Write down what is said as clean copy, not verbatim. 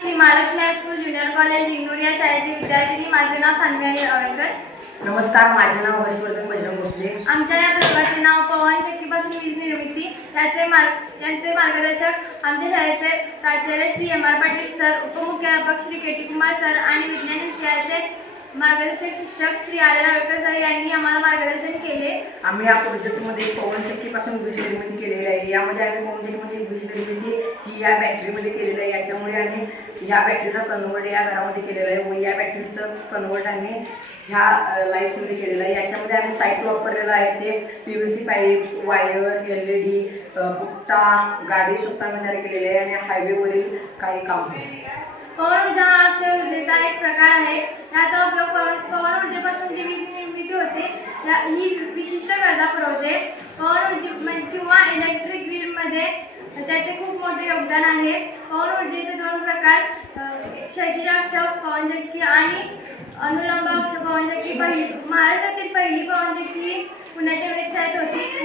Shri Mahalakshmi high school junior college Indore या शाळेची विद्यार्थिनी. माझे नाव सान्वी आळेकर. नमस्कार, माझे नाव हर्षवर्धन बजरंग भोसले. आमच्या या प्रयोगाचे नाव पवन चक्कीपासून वीज निर्मिती. यांचे मार्गदर्शक आमच्या शाळेचे प्राचार्य Shri M R Patil sir, उपमुख्याध्यापक Shri K T Kumar sir आणि विज्ञान विषयाचे मार्गदर्शक शिक्षक श्री आर आळेकर सर यांनी आम्हाला मार्गदर्शन केले. आम्ही या प्रोजेक्टमध्ये पवन चक्कीपासून वीज निर्मिती केलेली आहे. यामध्ये आम्ही पवन चक्कीमध्ये वीज निर्मिती ही या बॅटरीमध्ये केलेली आहे. याच्यामुळे आम्ही या बॅटरीचा कन्वर्ट या घरामध्ये केलेला आहे व या बॅटरीचं कन्वर्ट आम्ही ह्या लाईट्समध्ये केलेलं आहे. याच्यामध्ये आम्ही साहित्य वापरलेलं आहे ते PVC पाईप्स, वायर, LED, बुट्टा, गाडी स्वतः तयार केलेली आहे आणि हायवेवरील काही काम आहे. पवन ऊर्जा हा अक्षय ऊर्जेचा एक प्रकार आहे. याचा उपयोग पवन ऊर्जेपासून जी वीज निर्मिती होते ही विशिष्ट गरजा पुरवते. पवन ऊर्जे किंवा इलेक्ट्रिक ग्रीडमध्ये त्याचे खूप मोठे योगदान आहे. पवन ऊर्जेचे दोन प्रकार, क्षैतिज अक्ष पवनचक्की आणि अनुलंब अक्ष पवनचक्की. महाराष्ट्रातील पहिली पवनचक्की पुण्याच्या वेधशाळेत होती.